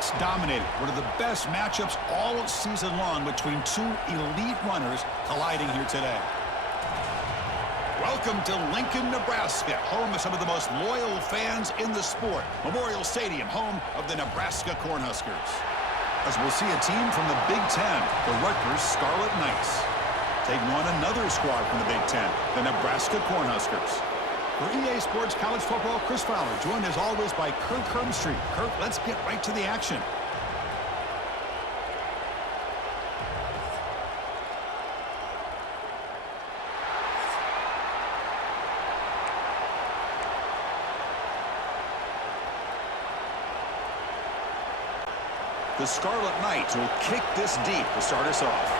backs dominated. One of the best matchups all season long between two elite runners colliding here today. Welcome to Lincoln, Nebraska, home of some of the most loyal fans in the sport. Memorial Stadium, home of the Nebraska Cornhuskers. As we'll see a team from the Big Ten, the Rutgers Scarlet Knights, taking on another squad from the Big Ten, the Nebraska Cornhuskers. For EA Sports College Football, Chris Fowler, joined as always by Kirk Herbstreit. Kirk, let's get right to the action. The Scarlet Knights will kick this deep to start us off.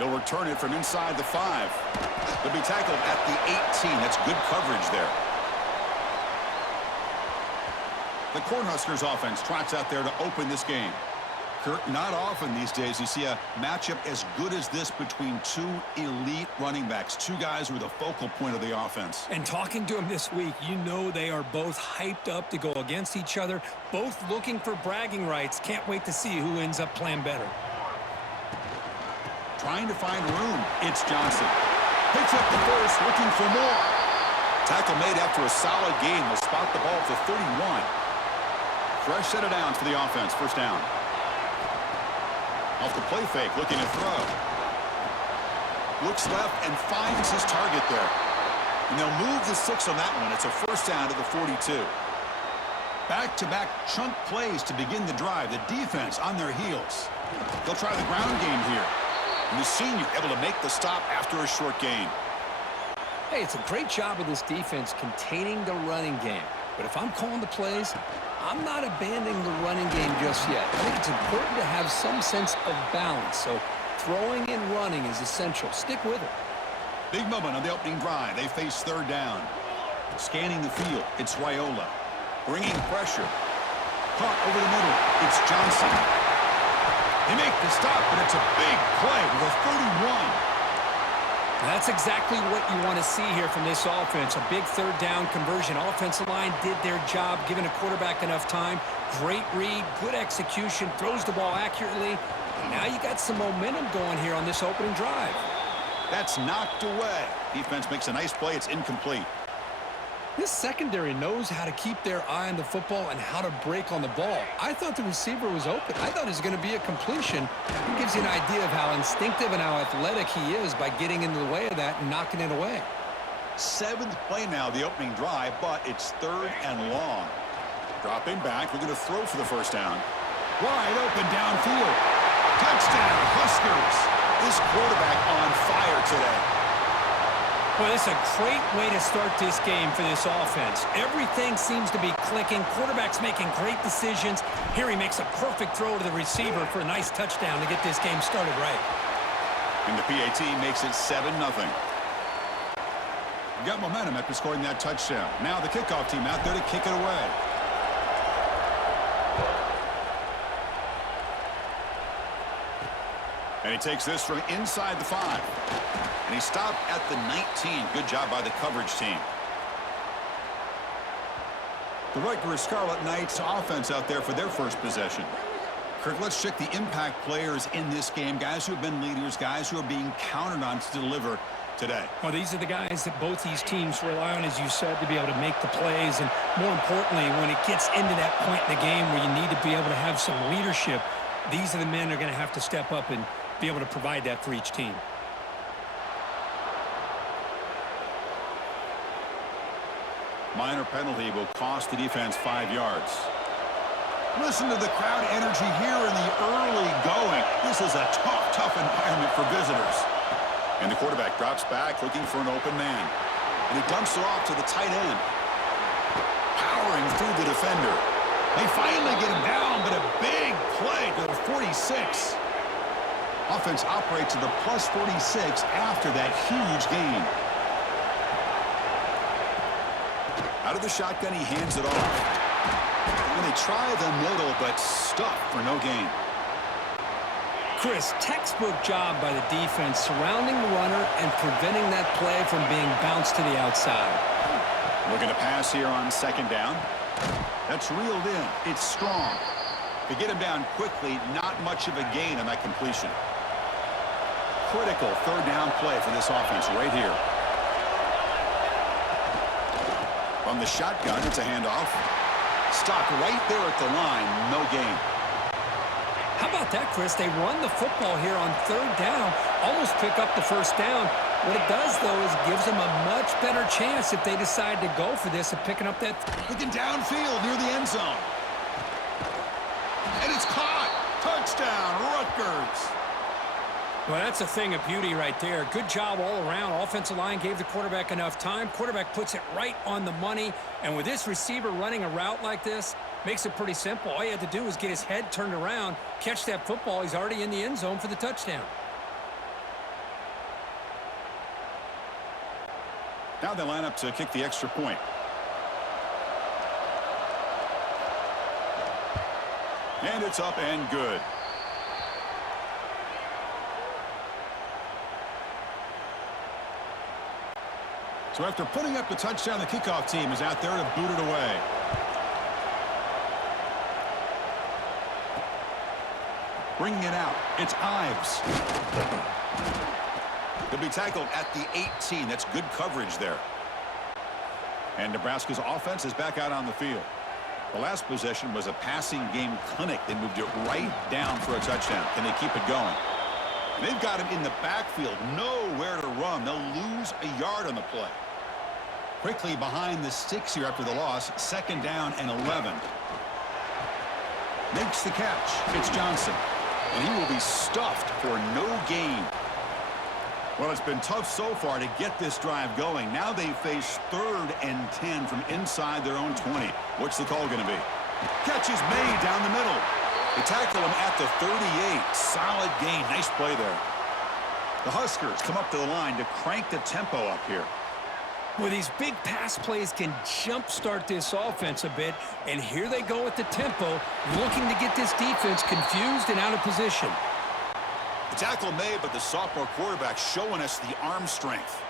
They'll return it from inside the 5. They'll be tackled at the 18. That's good coverage there. The Cornhuskers offense trots out there to open this game. Kurt, not often these days you see a matchup as good as this between two elite running backs, two guys who are the focal point of the offense. And talking to them this week, you know they are both hyped up to go against each other, both looking for bragging rights. Can't wait to see who ends up playing better. Trying to find room. It's Johnson. Picks up the first, looking for more. Tackle made after a solid gain. Will spot the ball to 31. Fresh set of downs for the offense. First down. Off the play fake, looking to throw. Looks left and finds his target there. And they'll move the 6 on that one. It's a first down to the 42. Back-to-back chunk plays to begin the drive. The defense on their heels. They'll try the ground game here. And the senior able to make the stop after a short gain. Hey, it's a great job of this defense containing the running game. But if I'm calling the plays, I'm not abandoning the running game just yet. I think it's important to have some sense of balance. So throwing and running is essential. Stick with it. Big moment on the opening drive. They face third down. Scanning the field, it's Raiola. Bringing pressure. Caught over the middle, it's Johnson. They make the stop, but it's a big play with a 31. That's exactly what you want to see here from this offense. A big third down conversion. Offensive line did their job, giving a quarterback enough time. Great read, good execution, throws the ball accurately. And now you got some momentum going here on this opening drive. That's knocked away. Defense makes a nice play. It's incomplete. This secondary knows how to keep their eye on the football and how to break on the ball. I thought the receiver was open. I thought it was going to be a completion. It gives you an idea of how instinctive and how athletic he is by getting into the way of that and knocking it away. 7th play now, the opening drive, but it's third and long. Dropping back, we're going to throw for the first down. Wide open downfield. Touchdown, Huskers. This quarterback on fire today. Well, it's a great way to start this game for this offense. Everything seems to be clicking. Quarterback's making great decisions. Here he makes a perfect throw to the receiver for a nice touchdown to get this game started right. And the PAT makes it 7-0. Got momentum after scoring that touchdown. Now the kickoff team out there to kick it away. And he takes this from inside the 5. And he stopped at the 19. Good job by the coverage team. The Rutgers Scarlet Knights offense out there for their first possession. Kirk, let's check the impact players in this game. Guys who have been leaders, guys who are being counted on to deliver today. Well, these are the guys that both these teams rely on, as you said, to be able to make the plays. And more importantly, when it gets into that point in the game where you need to be able to have some leadership, these are the men that are going to have to step up and be able to provide that for each team. Minor penalty will cost the defense 5 yards. Listen to the crowd energy here in the early going. This is a tough environment for visitors. And the quarterback drops back looking for an open man. And he dumps it off to the tight end. Powering through the defender. They finally get him down, but a big play to the 46. Offense operates to the plus 46 after that huge gain. Out of the shotgun, he hands it off. And they try the middle, but stuffed for no gain. Chris, textbook job by the defense surrounding the runner and preventing that play from being bounced to the outside. Looking to pass here on second down. That's reeled in. It's strong. To get him down quickly, not much of a gain on that completion. Critical third down play for this offense right here. From the shotgun, it's a handoff. Stopped right there at the line. No gain. How about that, Chris? They run the football here on third down, almost pick up the first down. What it does, though, is gives them a much better chance if they decide to go for this of picking up that. Looking downfield near the end zone. And it's caught. Touchdown, Rutgers. Well, that's a thing of beauty right there. Good job all around. Offensive line gave the quarterback enough time. Quarterback puts it right on the money. And with this receiver running a route like this, makes it pretty simple. All you had to do was get his head turned around, catch that football. He's already in the end zone for the touchdown. Now they line up to kick the extra point. And it's up and good. So after putting up the touchdown, the kickoff team is out there to boot it away. Bringing it out, it's Ives. He'll be tackled at the 18. That's good coverage there. And Nebraska's offense is back out on the field. The last possession was a passing game clinic. They moved it right down for a touchdown. Can they keep it going? And they've got him in the backfield. Nowhere to run. They'll lose a yard on the play. Quickly behind the sticks here after the loss. Second down and 11. Makes the catch. It's Johnson. And he will be stuffed for no gain. Well, it's been tough so far to get this drive going. Now they face 3rd and 10 from inside their own 20. What's the call going to be? Catch is made down the middle. They tackle him at the 38. Solid gain. Nice play there. The Huskers come up to the line to crank the tempo up here. Well, these big pass plays can jumpstart this offense a bit, and here they go with the tempo, looking to get this defense confused and out of position. The tackle made, but the sophomore quarterback showing us the arm strength.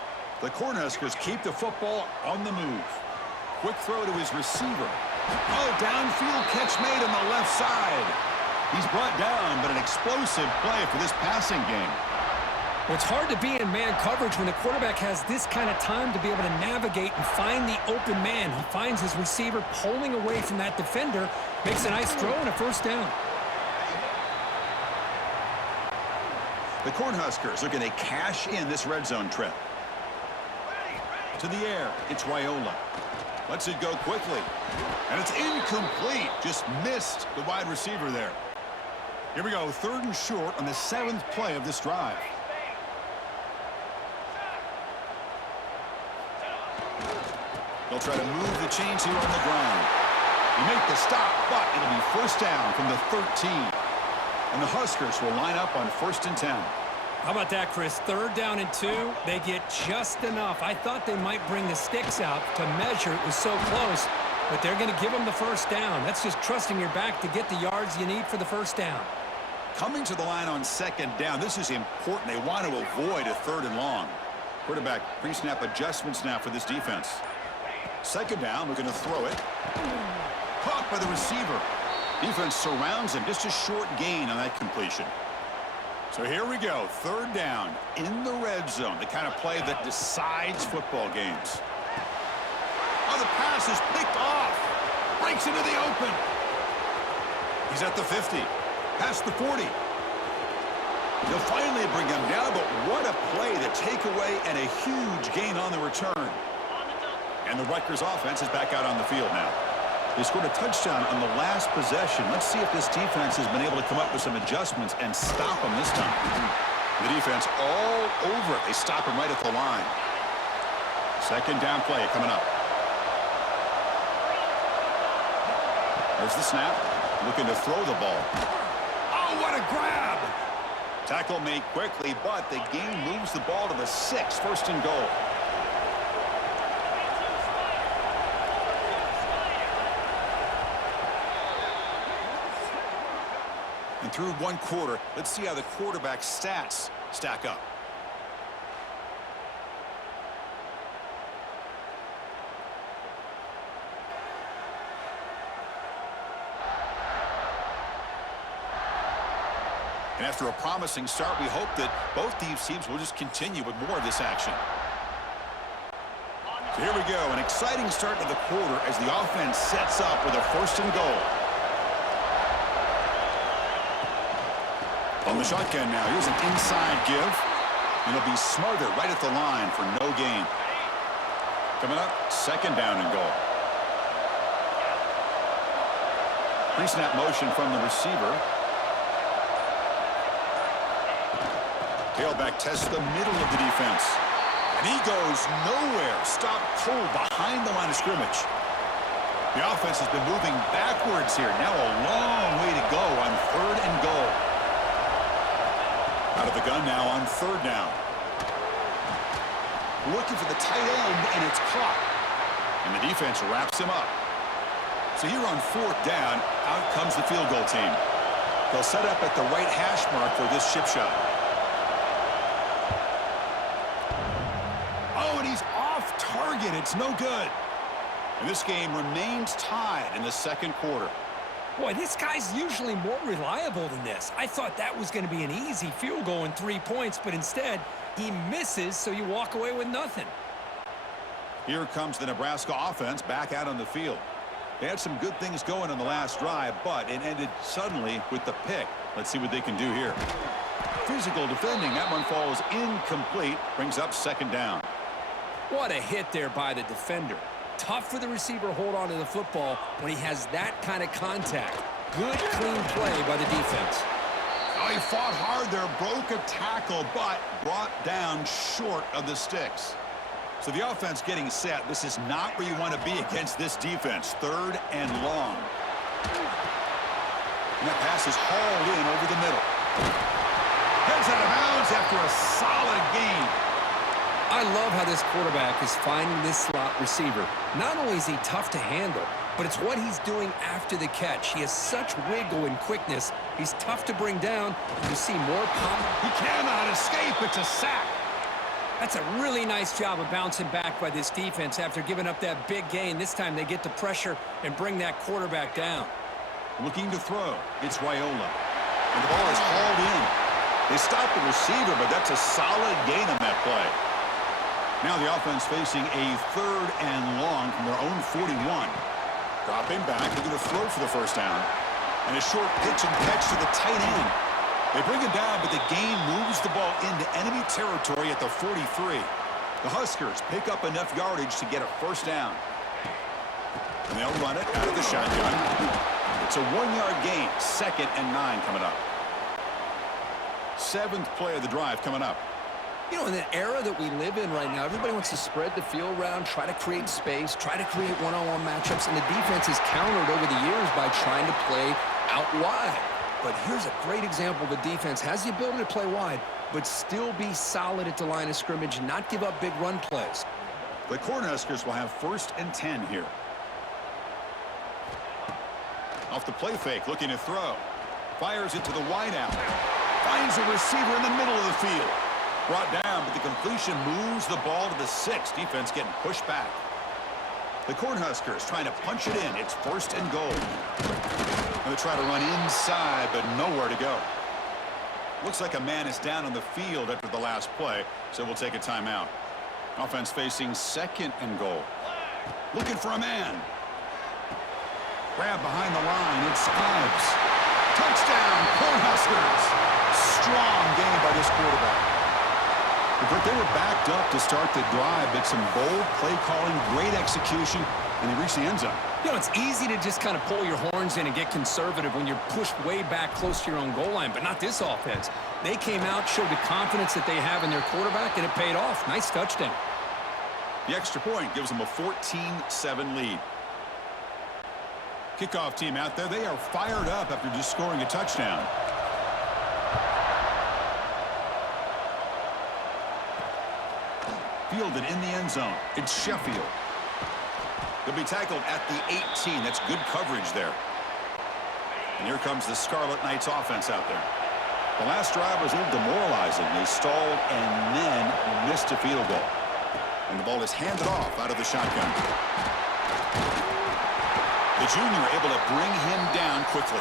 The Cornhuskers keep the football on the move. Quick throw to his receiver. Oh, downfield catch made on the left side. He's brought down, but an explosive play for this passing game. Well, it's hard to be in man coverage when the quarterback has this kind of time to be able to navigate and find the open man. He finds his receiver pulling away from that defender, makes a nice throw and a first down. The Cornhuskers are going to cash in this red zone trip. To the air, it's Raiola. Lets it go quickly. And it's incomplete. Just missed the wide receiver there. Here we go, 3rd and short on the 7th play of this drive. They'll try to move the chains here on the ground. They make the stop, but it'll be first down from the 13. And the Huskers will line up on 1st and 10. How about that, Chris? 3rd down and 2. They get just enough. I thought they might bring the sticks out to measure. It was so close, but they're going to give them the first down. That's just trusting your back to get the yards you need for the first down. Coming to the line on 2nd down, this is important. They want to avoid a 3rd and long. Quarterback pre-snap adjustments now for this defense. 2nd down, we're going to throw it. Caught by the receiver. Defense surrounds him. Just a short gain on that completion. So here we go. 3rd down in the red zone. The kind of play that decides football games. Oh, the pass is picked off. Breaks into the open. He's at the 50. Past the 40. They'll finally bring him down, but what a play. The takeaway and a huge gain on the return. And the Rutgers offense is back out on the field now. They scored a touchdown on the last possession. Let's see if this defense has been able to come up with some adjustments and stop them this time. The defense all over it. They stop him right at the line. 2nd down play coming up. There's the snap. Looking to throw the ball. Oh, what a grab! Tackle made quickly, but the game moves the ball to the 6. 1st and goal. And through 1 quarter, let's see how the quarterback's stats stack up. And after a promising start, we hope that both these teams will just continue with more of this action. So here we go, an exciting start to the quarter as the offense sets up with a 1st and goal. On the shotgun now, here's an inside give. And he'll be smothered right at the line for no gain. Coming up, 2nd down and goal. Pre-snap motion from the receiver. Tailback tests the middle of the defense. And he goes nowhere. Stopped cold behind the line of scrimmage. The offense has been moving backwards here. Now a long way to go on 3rd and goal. Out of the gun now on 3rd down. Looking for the tight end, and it's caught. And the defense wraps him up. So here on 4th down, out comes the field goal team. They'll set up at the right hash mark for this chip shot. Oh, and he's off target. It's no good. And this game remains tied in the 2nd quarter. Boy, this guy's usually more reliable than this. I thought that was going to be an easy field goal and 3 points, but instead, he misses, so you walk away with nothing. Here comes the Nebraska offense back out on the field. They had some good things going on the last drive, but it ended suddenly with the pick. Let's see what they can do here. Physical defending. That one falls incomplete. Brings up 2nd down. What a hit there by the defender. Tough for the receiver to hold on to the football when he has that kind of contact. Good, clean play by the defense. Oh, he fought hard there, broke a tackle, but brought down short of the sticks. So the offense getting set. This is not where you want to be against this defense. 3rd and long. And that pass is hauled in over the middle. Heads out of bounds after a solid gain. I love how this quarterback is finding this slot receiver. Not only is he tough to handle, but it's what he's doing after the catch. He has such wiggle and quickness. He's tough to bring down. You see more pop. He cannot escape. It's a sack. That's a really nice job of bouncing back by this defense after giving up that big gain. This time they get the pressure and bring that quarterback down. Looking to throw. It's Raiola. And the ball is hauled in. They stop the receiver, but that's a solid gain on that play. Now the offense facing a 3rd and long from their own 41. Dropping back, looking to throw for the 1st down. And a short pitch and catch to the tight end. They bring it down, but the gain moves the ball into enemy territory at the 43. The Huskers pick up enough yardage to get a 1st down. And they'll run it out of the shotgun. It's a 1-yard gain. 2nd and 9 coming up. 7th play of the drive coming up. You know, in the era that we live in right now, everybody wants to spread the field around, try to create space, try to create one-on-one matchups, and the defense has countered over the years by trying to play out wide. But here's a great example. The defense has the ability to play wide, but still be solid at the line of scrimmage and not give up big run plays. The Cornhuskers will have 1st and 10 here. Off the play fake, looking to throw. Fires it to the wideout. Finds a receiver in the middle of the field. Brought down, but the completion moves the ball to the 6. Defense getting pushed back. The Cornhuskers trying to punch it in. It's 1st and goal. Going to try to run inside, but nowhere to go. Looks like a man is down on the field after the last play, so we'll take a timeout. Offense facing 2nd and goal. Looking for a man. Grab behind the line. It's Ives. Touchdown, Cornhuskers. Strong game by this quarterback. But they were backed up to start the drive, but some bold play calling, great execution, and they reached the end zone. You know, it's easy to just kind of pull your horns in and get conservative when you're pushed way back close to your own goal line, but not this offense. They came out, showed the confidence that they have in their quarterback, and it paid off. Nice touchdown. The extra point gives them a 14-7 lead. Kickoff team out there, they are fired up after just scoring a touchdown. Fielded in the end zone. It's Sheffield. They'll be tackled at the 18. That's good coverage there. And here comes the Scarlet Knights offense out there. The last drive was a little demoralizing. They stalled and then missed a field goal. And the ball is handed off out of the shotgun. The junior able to bring him down quickly.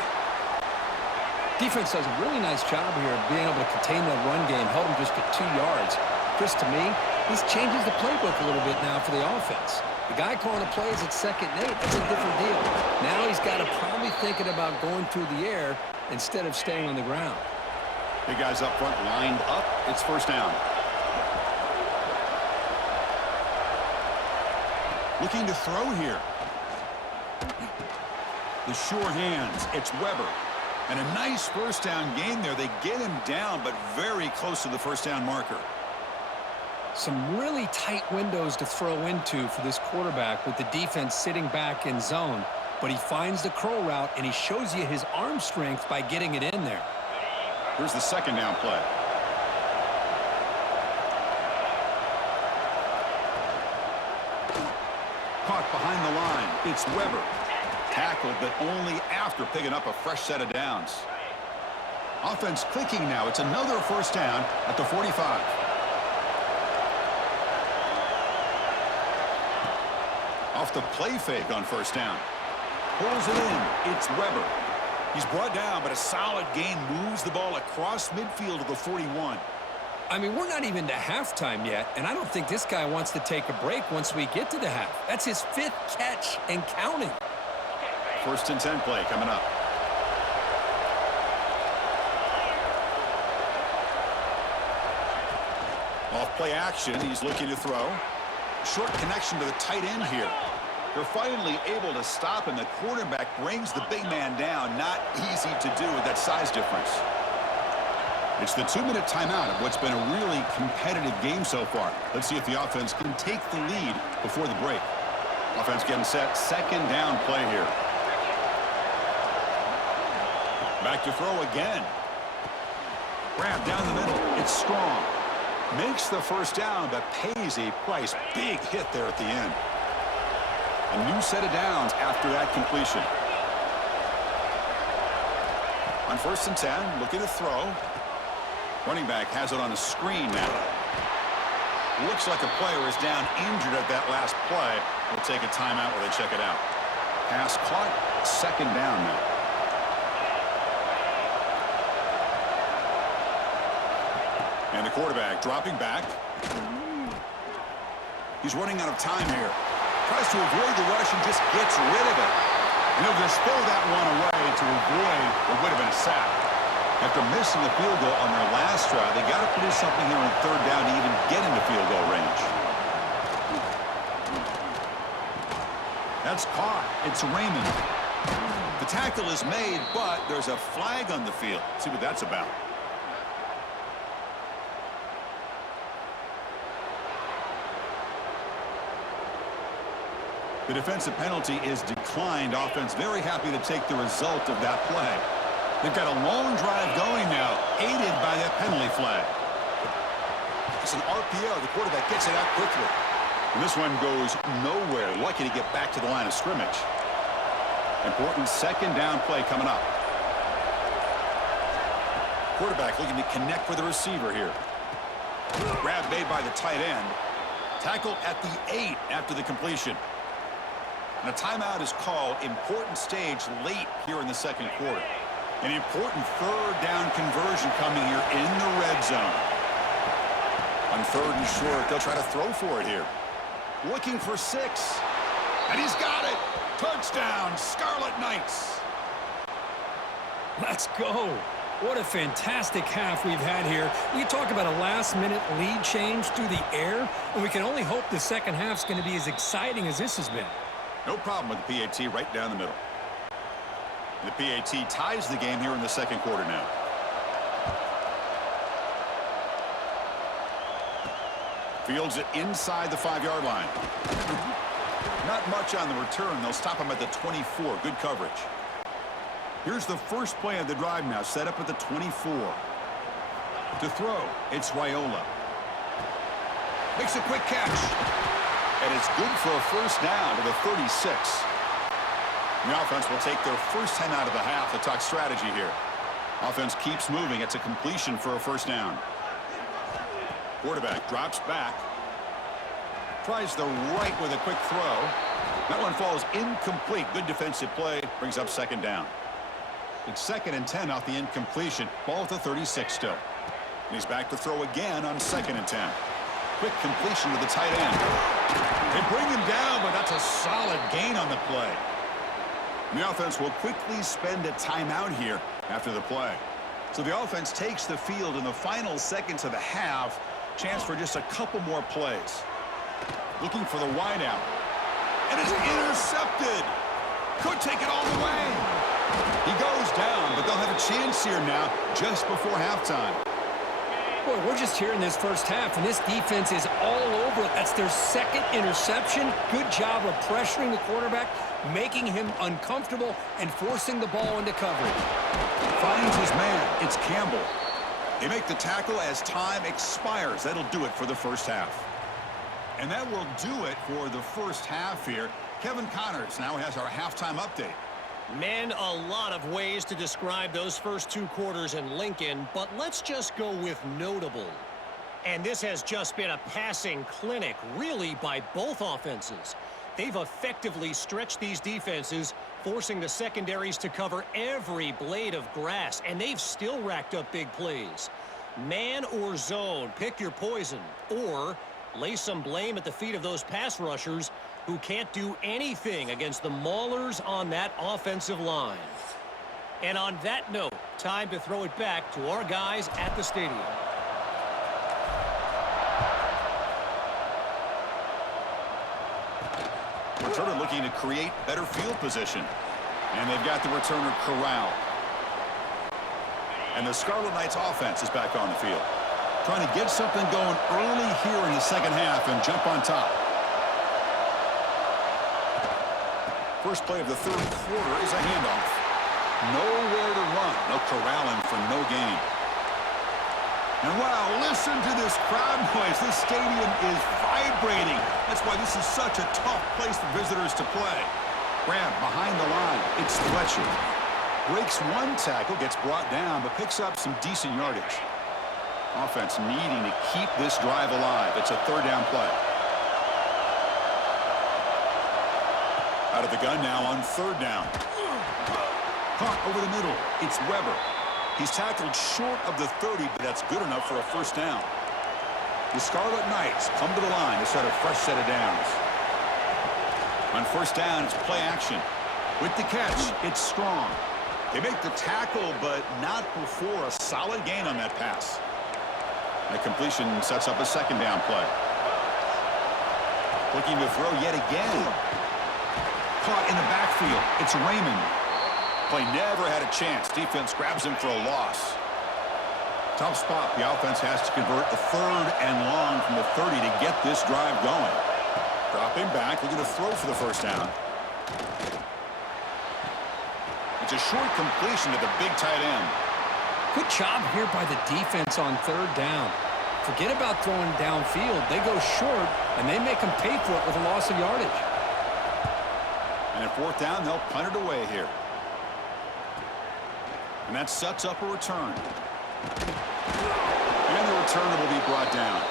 Defense does a really nice job here of being able to contain that run game, held him just at 2 yards. Chris, to me, this changes the playbook a little bit now for the offense. The guy calling the plays at 2nd and 8, that's a different deal. Now he's got to probably thinking about going through the air instead of staying on the ground. Big guys up front lined up. It's first down. Looking to throw here. The sure hands. It's Weber. And a nice first down gain there. They get him down, but very close to the first down marker. Some really tight windows to throw into for this quarterback with the defense sitting back in zone. But he finds the curl route, and he shows you his arm strength by getting it in there. Here's the second down play. Caught behind the line. It's Weber. Tackled, but only after picking up a fresh set of downs. Offense clicking now. It's another first down at the 45. Off the play fake on first down. Pulls it in. It's Weber. He's brought down, but a solid gain moves the ball across midfield to the 41. I mean, we're not even to halftime yet, and I don't think this guy wants to take a break once we get to the half. That's his 5th catch and counting. First and 10 play coming up. Off play action, he's looking to throw. Short connection to the tight end here. They're finally able to stop, and the quarterback brings the big man down. Not easy to do with that size difference. It's the 2-minute timeout of what's been a really competitive game so far. Let's see if the offense can take the lead before the break. Offense getting set. Second down play here. Back to throw again. Grab down the middle. It's Strong. Makes the first down, but pays a price. Big hit there at the end. A new set of downs after that completion. On first and 10, looking to throw. Running back has it on the screen now. Looks like a player is down injured at that last play. We'll take a timeout while they check it out. Pass caught. Second down now. And the quarterback dropping back. He's running out of time here. Tries to avoid the rush and just gets rid of it. And he'll just throw that one away to avoid what would have been a sack. After missing the field goal on their last drive, they got to produce something here on third down to even get into field goal range. That's caught. It's Raymond. The tackle is made, but there's a flag on the field. Let's see what that's about. The defensive penalty is declined. Offense very happy to take the result of that play. They've got a long drive going now, aided by that penalty flag. It's an RPO. The quarterback gets it out quickly. And this one goes nowhere. Lucky to get back to the line of scrimmage. Important second down play coming up. Quarterback looking to connect with the receiver here. Grab made by the tight end. Tackled at the 8 after the completion. And a timeout is called. Important stage late here in the second quarter. An important third down conversion coming here in the red zone. On third and short, they'll try to throw for it here. Looking for 6. And he's got it. Touchdown, Scarlet Knights. Let's go. What a fantastic half we've had here. We talk about a last-minute lead change through the air, and we can only hope the second half's going to be as exciting as this has been. No problem with the PAT right down the middle. The PAT ties the game here in the second quarter now. Fields it inside the 5-yard line. Not much on the return. They'll stop him at the 24. Good coverage. Here's the first play of the drive now, set up at the 24. To throw, it's Raiola. Makes a quick catch. And it's good for a first down to the 36. The offense will take their first 10 out of the half to talk strategy here. Offense keeps moving. It's a completion for a first down. Quarterback drops back. Tries the right with a quick throw. That one falls incomplete. Good defensive play. Brings up second down. It's 2nd and 10 off the incompletion. Ball at the 36 still. And he's back to throw again on 2nd and 10. Quick completion to the tight end. They bring him down, but that's a solid gain on the play. And the offense will quickly spend a timeout here after the play. So the offense takes the field in the final seconds of the half. Chance for just a couple more plays. Looking for the wideout. And it's intercepted. Could take it all the way. He goes down, but they'll have a chance here now just before halftime. Boy, we're just here in this first half, and this defense is all over it. That's their 2nd interception. Good job of pressuring the quarterback, making him uncomfortable, and forcing the ball into coverage. Finds his man. It's Campbell. They make the tackle as time expires. That'll do it for the first half. And that will do it for the first half here. Kevin Connors now has our halftime update. Man, a lot of ways to describe those first 2 quarters in Lincoln, but let's just go with notable. And this has just been a passing clinic, really, by both offenses. They've effectively stretched these defenses, forcing the secondaries to cover every blade of grass, and they've still racked up big plays. Man or zone, pick your poison, or lay some blame at the feet of those pass rushers who can't do anything against the maulers on that offensive line. And on that note, time to throw it back to our guys at the stadium. Returner looking to create better field position. And they've got the returner corralled. And the Scarlet Knights offense is back on the field. Trying to get something going early here in the second half and jump on top. First play of the third quarter is a handoff. Nowhere to run. No corralling for no gain. And wow, listen to this crowd noise. This stadium is vibrating. That's why this is such a tough place for visitors to play. Grab behind the line. It's Fletcher. Breaks one tackle, gets brought down, but picks up some decent yardage. Offense needing to keep this drive alive. It's a 3rd down play. Out of the gun now on 3rd down. Caught over the middle. It's Weber. He's tackled short of the 30, but that's good enough for a 1st down. The Scarlet Knights come to the line to set a fresh set of downs. On 1st down, it's play action. With the catch, it's Strong. They make the tackle, but not before a solid gain on that pass. The completion sets up a 2nd down play. Looking to throw yet again. Caught in the backfield. It's Raymond. Play never had a chance. Defense grabs him for a loss. Tough spot. The offense has to convert a 3rd and long from the 30 to get this drive going. Dropping back, looking to throw for the 1st down. It's a short completion to the big tight end. Good job here by the defense on 3rd down. Forget about throwing downfield. They go short, and they make them pay for it with a loss of yardage. And at 4th down, they'll punt it away here. And that sets up a return. And the returner will be brought down.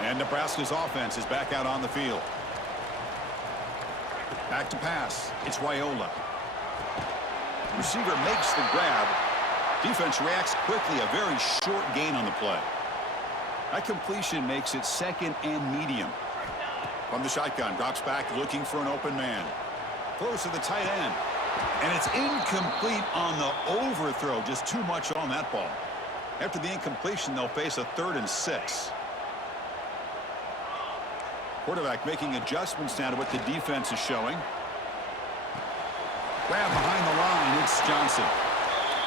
And Nebraska's offense is back out on the field. Back to pass. It's Raiola. Receiver makes the grab. Defense reacts quickly. A very short gain on the play. That completion makes it 2nd and medium. From the shotgun, drops back looking for an open man. Throws to the tight end. And it's incomplete on the overthrow. Just too much on that ball. After the incompletion, they'll face a 3rd and 6. Quarterback making adjustments now to what the defense is showing. Grab behind the line. It's Johnson.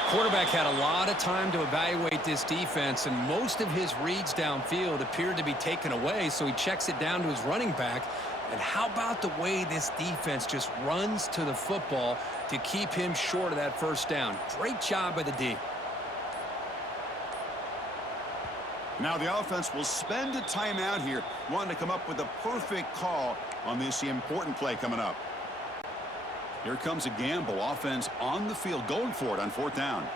Quarterback had a lot of time to evaluate this defense, and most of his reads downfield appeared to be taken away, so he checks it down to his running back. And how about the way this defense just runs to the football to keep him short of that 1st down? Great job by the D. Now the offense will spend a timeout here, wanting to come up with a perfect call on this important play coming up. Here comes a gamble. Offense on the field, going for it on 4th down.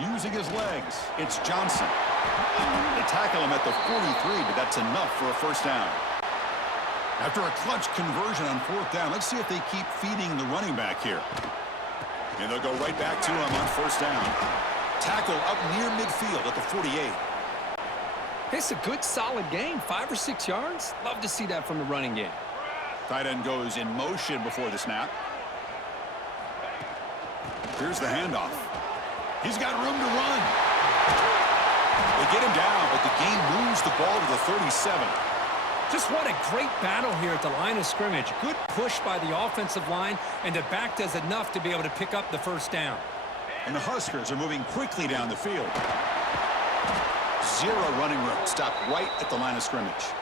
Using his legs, it's Johnson. They tackle him at the 43, but that's enough for a first down. After a clutch conversion on fourth down, let's see if they keep feeding the running back here. And they'll go right back to him on first down. Tackle up near midfield at the 48. It's a good, solid game. 5 or 6 yards. Love to see that from the running game. Tight end goes in motion before the snap. Here's the handoff. He's got room to run. They get him down, but the game moves the ball to the 37. Just what a great battle here at the line of scrimmage. Good push by the offensive line, and the back does enough to be able to pick up the first down. And the Huskers are moving quickly down the field. Zero running room. Stopped right at the line of scrimmage.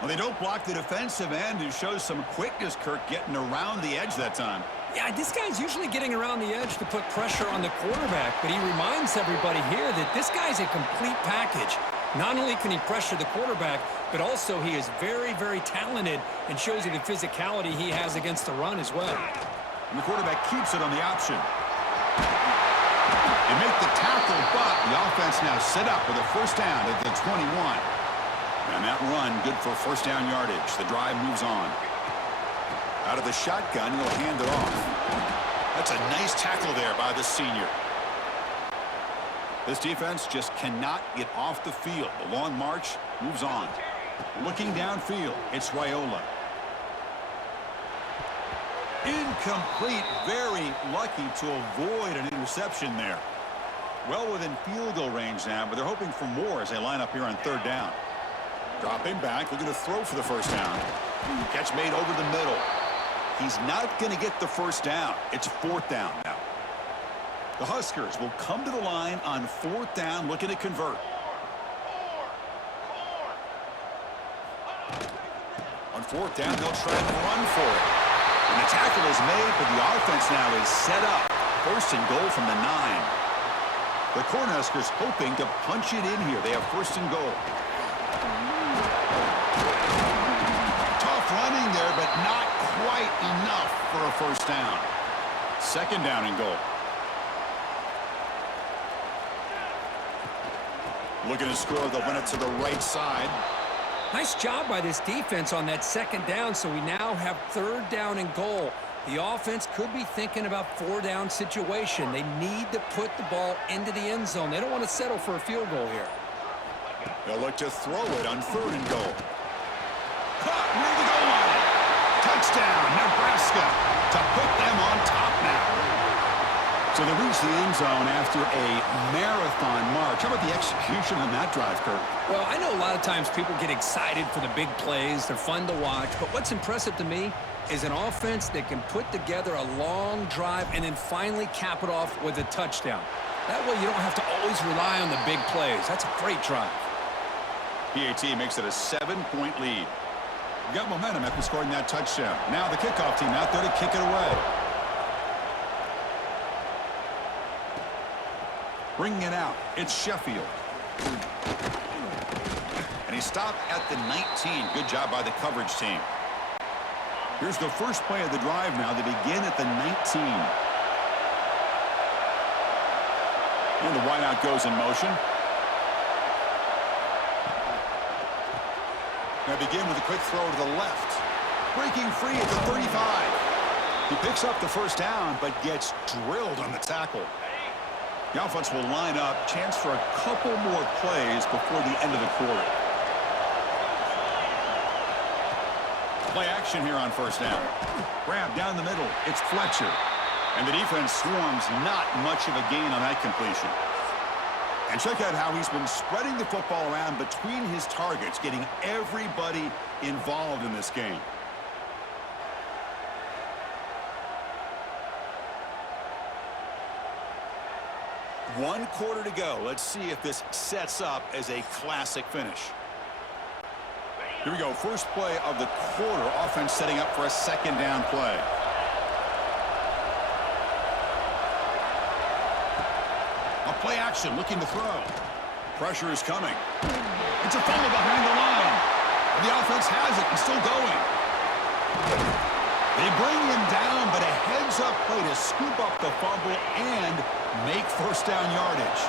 Well, they don't block the defensive end, who shows some quickness, Kirk, getting around the edge that time. Yeah, this guy's usually getting around the edge to put pressure on the quarterback, but he reminds everybody here that this guy's a complete package. Not only can he pressure the quarterback, but also he is very, very talented and shows you the physicality he has against the run as well. And the quarterback keeps it on the option. They make the tackle, but the offense now set up with a first down at the 21. And that run, good for first down yardage. The drive moves on. Out of the shotgun, he'll hand it off. That's a nice tackle there by the senior. This defense just cannot get off the field. The long march moves on. Looking downfield, it's Raiola. Incomplete. Very lucky to avoid an interception there. Well within field goal range now, but they're hoping for more as they line up here on third down. Dropping back, looking to throw for the first down. Catch made over the middle. He's not going to get the first down. It's fourth down now. The Huskers will come to the line on fourth down, looking to convert. On fourth down, they'll try and run for it. And the tackle is made, but the offense now is set up. First and goal from the 9. The Cornhuskers hoping to punch it in here. They have first and goal. Tough running there, but not quite enough for a first down. Second down and goal. Looking to score, they'll win it to the right side. Nice job by this defense on that second down, so we now have third down and goal. The offense could be thinking about four-down situation. They need to put the ball into the end zone. They don't want to settle for a field goal here. They'll look to throw it on third and goal. Caught near the goal line. Touchdown, Nebraska, to put them on top now. So they reach the end zone after a marathon march. How about the execution on that drive, Kirk? Well, I know a lot of times people get excited for the big plays. They're fun to watch. But what's impressive to me is an offense that can put together a long drive and then finally cap it off with a touchdown. That way you don't have to always rely on the big plays. That's a great drive. PAT makes it a 7-point lead. Got momentum after scoring that touchdown. Now the kickoff team out there to kick it away. Bringing it out, it's Sheffield. And he stopped at the 19. Good job by the coverage team. Here's the first play of the drive now. They begin at the 19. And the wideout goes in motion. Now begin with a quick throw to the left. Breaking free at the 35. He picks up the first down, but gets drilled on the tackle. The offense will line up. Chance for a couple more plays before the end of the quarter. Play action here on first down. Grab down the middle. It's Fletcher. And the defense swarms. Not much of a gain on that completion. And check out how he's been spreading the football around between his targets, getting everybody involved in this game. One quarter to go. Let's see if this sets up as a classic finish. Here we go. First play of the quarter. Offense setting up for a second down play. A play action looking to throw. Pressure is coming. It's a fumble behind the line. The offense has it and still going. They bring him down, but a heads-up play to scoop up the fumble and make first down yardage.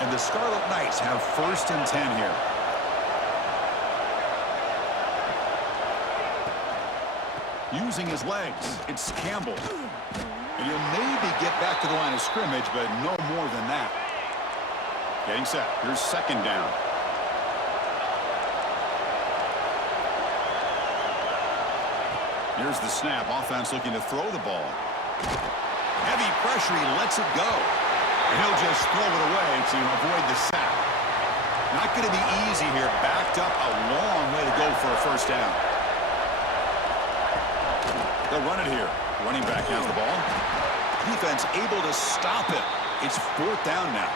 And the Scarlet Knights have 1st and 10 here. Using his legs, it's Campbell. And he'll maybe get back to the line of scrimmage, but no more than that. Getting set. Here's 2nd down. Here's the snap. Offense looking to throw the ball. Heavy pressure. He lets it go. And he'll just throw it away to avoid the sack. Not going to be easy here. Backed up a long way to go for a 1st down. They'll run it here. Running back has the ball. Defense able to stop it. It's 4th down now.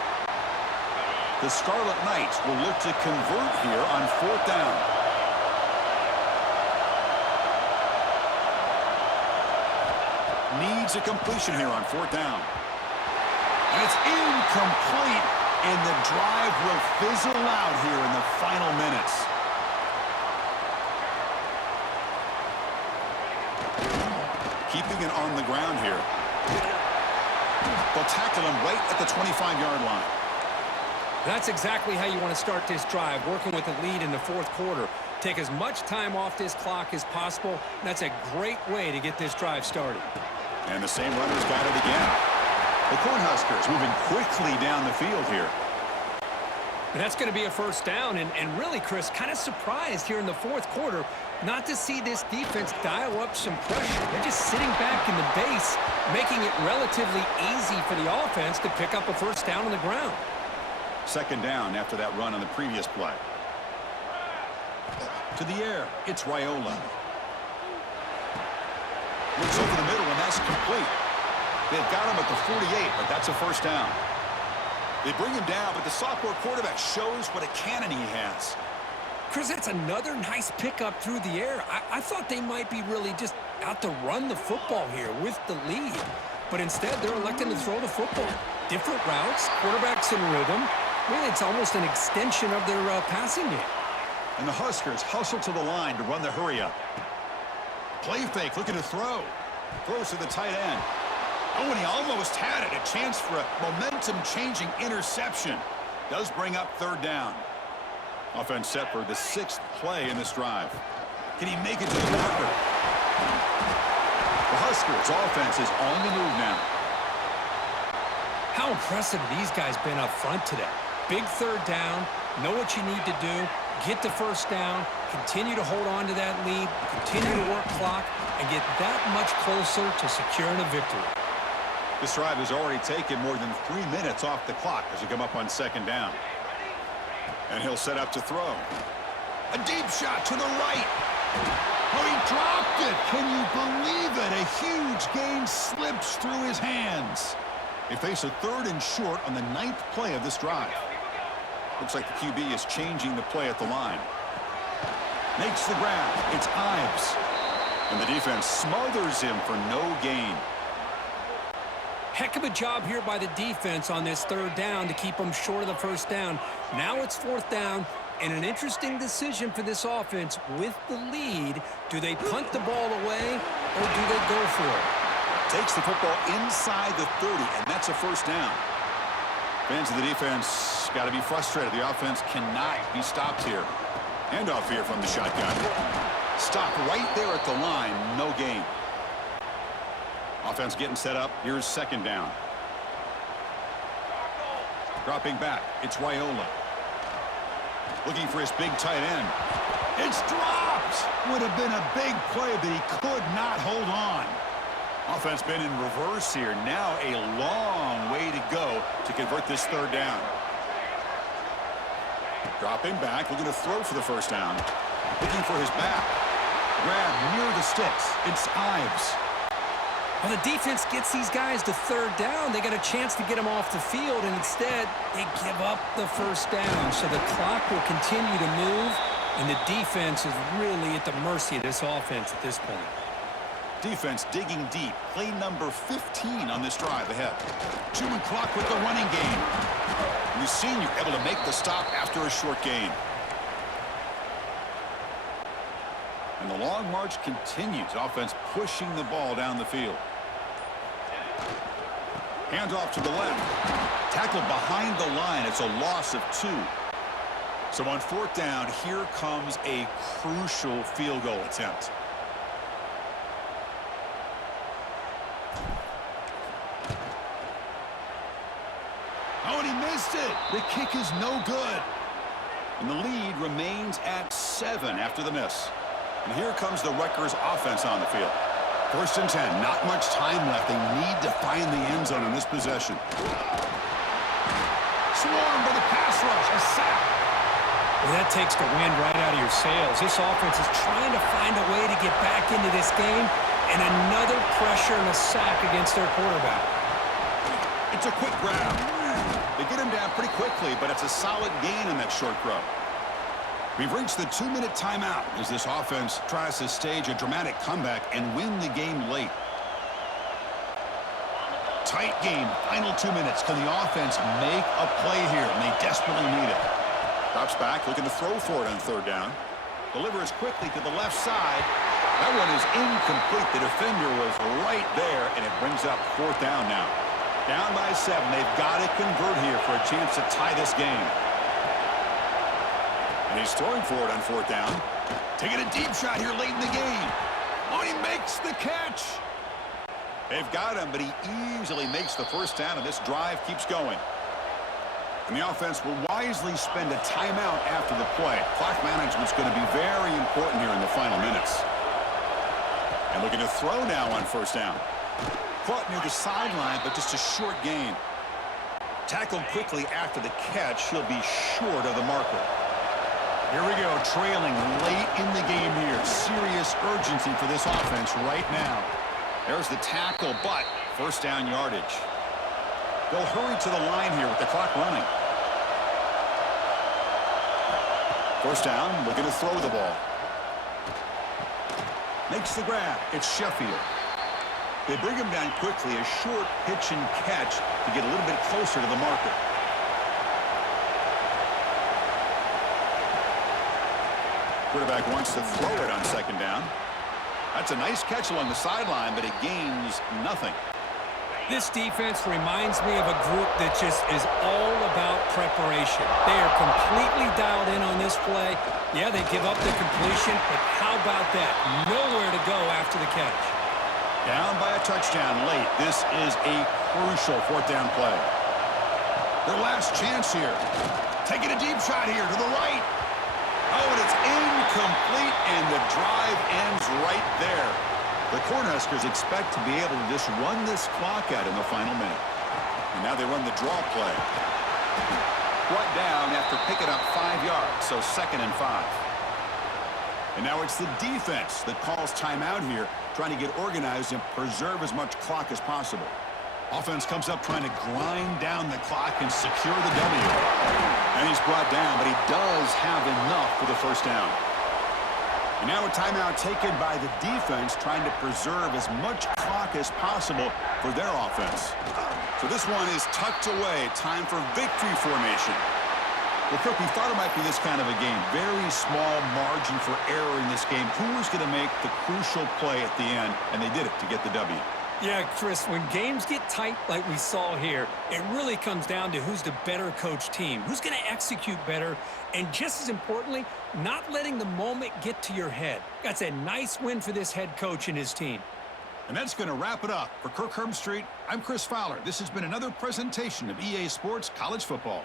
The Scarlet Knights will look to convert here on 4th down. Needs a completion here on 4th down. And it's incomplete, and the drive will fizzle out here in the final minutes. Keeping it on the ground here. They'll tackle him right at the 25-yard line. That's exactly how you want to start this drive, working with the lead in the 4th quarter. Take as much time off this clock as possible. That's a great way to get this drive started. And the same runner's got it again. The Cornhuskers moving quickly down the field here. And that's going to be a 1st down. And really, Chris, kind of surprised here in the 4th quarter not to see this defense dial up some pressure. They're just sitting back in the base, making it relatively easy for the offense to pick up a 1st down on the ground. 2nd down after that run on the previous play. To the air, it's Raiola. Looks over the middle, and that's complete. They've got him at the 48, but that's a 1st down. They bring him down, but the sophomore quarterback shows what a cannon he has. Chris, that's another nice pickup through the air. I thought they might be really just out to run the football here with the lead. But instead, they're electing to throw the football. Different routes, quarterbacks in rhythm. Really, it's almost an extension of their passing game. And the Huskers hustle to the line to run the hurry-up. Play fake, looking to throw. Throws to the tight end. Oh, and he almost had it. A chance for a momentum-changing interception. Does bring up 3rd down. Offense set for the 6th play in this drive. Can he make it to the marker? The Huskers' offense is on the move now. How impressive have these guys been up front today? Big 3rd down, know what you need to do, get the 1st down, continue to hold on to that lead, continue to work clock, and get that much closer to securing a victory. This drive has already taken more than 3 minutes off the clock as we come up on 2nd down. And he'll set up to throw. A deep shot to the right. Oh, he dropped it. Can you believe it? A huge gain slips through his hands. They face a 3rd and short on the 9th play of this drive. Looks like the QB is changing the play at the line. Makes the grab. It's Ives. And the defense smothers him for no gain. Heck of a job here by the defense on this 3rd down to keep them short of the 1st down. Now it's 4th down, and an interesting decision for this offense with the lead. Do they punt the ball away, or do they go for it? Takes the football inside the 30, and that's a 1st down. Fans of the defense got to be frustrated. The offense cannot be stopped here. Handoff here from the shotgun. Stop right there at the line. No gain. Offense getting set up. Here's 2nd down. Dropping back. It's Raiola. Looking for his big tight end. It's dropped. Would have been a big play, but he could not hold on. Offense been in reverse here. Now a long way to go to convert this 3rd down. Dropping back. Looking to throw for the 1st down. Looking for his back. Grab near the sticks. It's Ives. Well, the defense gets these guys to 3rd down. They got a chance to get them off the field, and instead they give up the 1st down. So the clock will continue to move, and the defense is really at the mercy of this offense at this point. Defense digging deep. Play number 15 on this drive ahead. Chewing clock with the running game. The senior able to make the stop after a short gain. And the long march continues. Offense pushing the ball down the field. Hands off to the left. Tackled behind the line. It's a loss of 2. So on 4th down, here comes a crucial field goal attempt. Oh, and he missed it. The kick is no good. And the lead remains at 7 after the miss. And here comes the Rutgers offense on the field. 1st and 10. Not much time left. They need to find the end zone in this possession. Swarmed by the pass rush. A sack. Well, that takes the wind right out of your sails. This offense is trying to find a way to get back into this game, and another pressure and a sack against their quarterback. It's a quick grab. They get him down pretty quickly, but it's a solid gain in that short throw. We've reached the 2-minute timeout as this offense tries to stage a dramatic comeback and win the game late. Tight game, final 2 minutes. Can the offense make a play here? And they desperately need it. Drops back, looking to throw for it on 3rd down. Delivers quickly to the left side. That one is incomplete. The defender was right there, and it brings up 4th down now. Down by 7. They've got to convert here for a chance to tie this game. And he's throwing for it on 4th down. Taking a deep shot here late in the game. Oh, he makes the catch. They've got him, but he easily makes the 1st down, and this drive keeps going. And the offense will wisely spend a timeout after the play. Clock management's going to be very important here in the final minutes. And looking to throw now on 1st down. Caught near the sideline, but just a short gain. Tackled quickly after the catch. He'll be short of the marker. Here we go, trailing late in the game here. Serious urgency for this offense right now. There's the tackle, but 1st down yardage. They'll hurry to the line here with the clock running. 1st down, looking to throw the ball. Makes the grab. It's Sheffield. They bring him down quickly, a short pitch and catch to get a little bit closer to the marker. Quarterback wants to throw it on 2nd down. That's a nice catch along the sideline, but it gains nothing. This defense reminds me of a group that just is all about preparation. They are completely dialed in on this play. Yeah, they give up the completion, but how about that? Nowhere to go after the catch. Down by a touchdown late. This is a crucial 4th down play. Their last chance here. Taking a deep shot here to the right. Oh, and it's incomplete, and the drive ends right there. The Cornhuskers expect to be able to just run this clock out in the final minute. And now they run the draw play. Brought down after picking up 5 yards, so 2nd and 5. And now it's the defense that calls timeout here, trying to get organized and preserve as much clock as possible. Offense comes up trying to grind down the clock and secure the W. And he's brought down, but he does have enough for the 1st down. And now a timeout taken by the defense, trying to preserve as much clock as possible for their offense. So this one is tucked away. Time for victory formation. Well, Kirk, we thought it might be this kind of a game. Very small margin for error in this game. Who was going to make the crucial play at the end? And they did it to get the W. Yeah, Chris, when games get tight like we saw here, it really comes down to who's the better coach team, who's going to execute better, and just as importantly, not letting the moment get to your head. That's a nice win for this head coach and his team. And that's going to wrap it up. For Kirk Herbstreit, I'm Chris Fowler. This has been another presentation of EA Sports College Football.